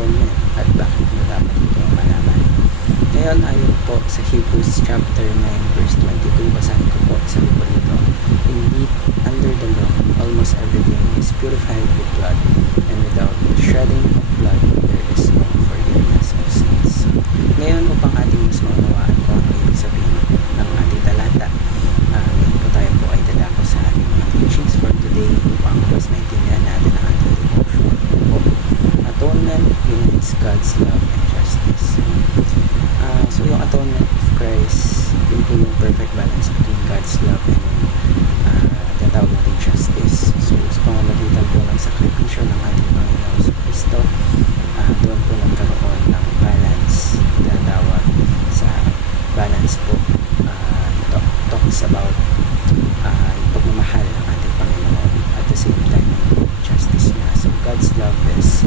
atonement at bakit mo dapat ito malaman. Ngayon, ayon po sa Hebrews chapter 9 verse 22, basahin ko po sa libro nito. Indeed, under the law, almost everything is purified with blood, and without the shedding of blood, there is no forgiveness of sins. Ngayon, upang ating mas maunawaan kung ano ibig sabihin ng ating talata, ngayon po tayo po ay dadako sa ating mga teachings for today upang mas maintindihan natin ang ating devotion. Atonement unites God's love and justice. So yung atonement of Christ, yun po yung perfect balance between God's love and tinatawag natin justice. So sa pamamagitan po ng sakripisyo ng ating Panginoon sa Kristo, doon po nagkaroon ng balance. Tinatawag sa balance po, talks about yung pagmamahal ng ating Panginoon at the same time yung justice niya. So God's love is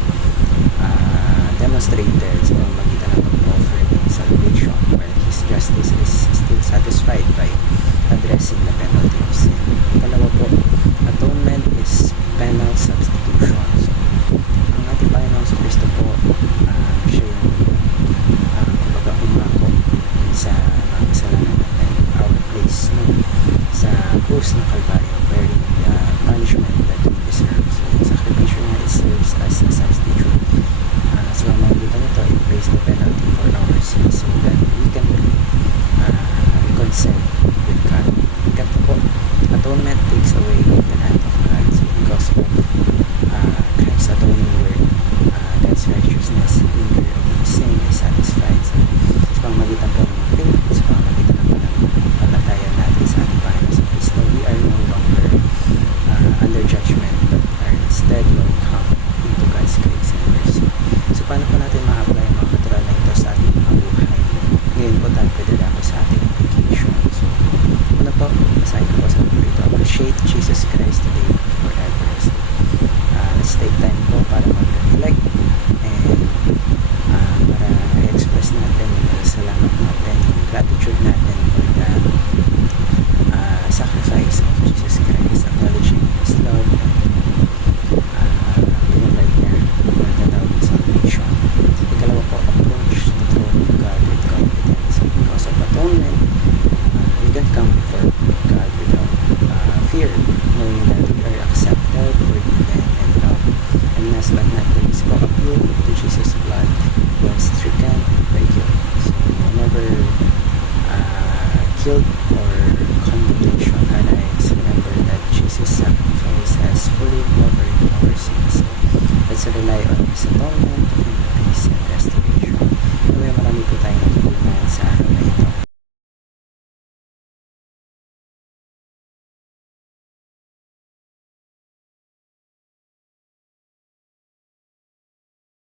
demonstrated sa pamamagitan ng pag-offer ng salvation, while His justice is still satisfied by addressing the penalty of sin. Ikalawa po, atonement is penal substitution. So, ang ating Panginoon sa Kristo po, siya yung kumbaga umako sa mga kasalanan natin, our place, no? Sa krus ng Kalbaryo, bearing the punishment that we deserve. So, yung sakripisyo niya serves as a substitute. Sa pamamagitan nito, it pays the penalty for our sins so that we can be reconciled with God. Ikatlo po, atonement takes away the wrath of God. So because of Christ's atoning work, God's righteousness, anger against sin is satisfied. So sa pamamagitan po ng faith, sa pamamagitan ng pananampalataya natin sa ating Panginoon sa Kristo, we are no longer under judgment but are instead welcome into God's grace and mercy. So paano po natin ma-apply ang mga katural na ito sa ating mga buhay? Ngayon po tayo pwede ako sa ating application. So una po, basahin ko po sa libro ito. Appreciate Jesus Christ today and forever. So let's take time po para mag-reflect and para i-express natin yung salamat natin, yung gratitude natin for the sacrifice of Jesus Christ, acknowledging His love and pinabalik niya na tatawag sa salvation. Ikalawa po, approach the throne of God with confidence. So because of atonement, we can come before God without fear, knowing that we are accepted, forgiven, and loved. And last but not least po, appeal to Jesus' blood when stricken by guilt. So whenever guilt or condemnation arise, remember that Jesus' sacrifice has fully covered our sins. So let's rely on His atonement to bring peace and restoration. Anyway, marami po tayong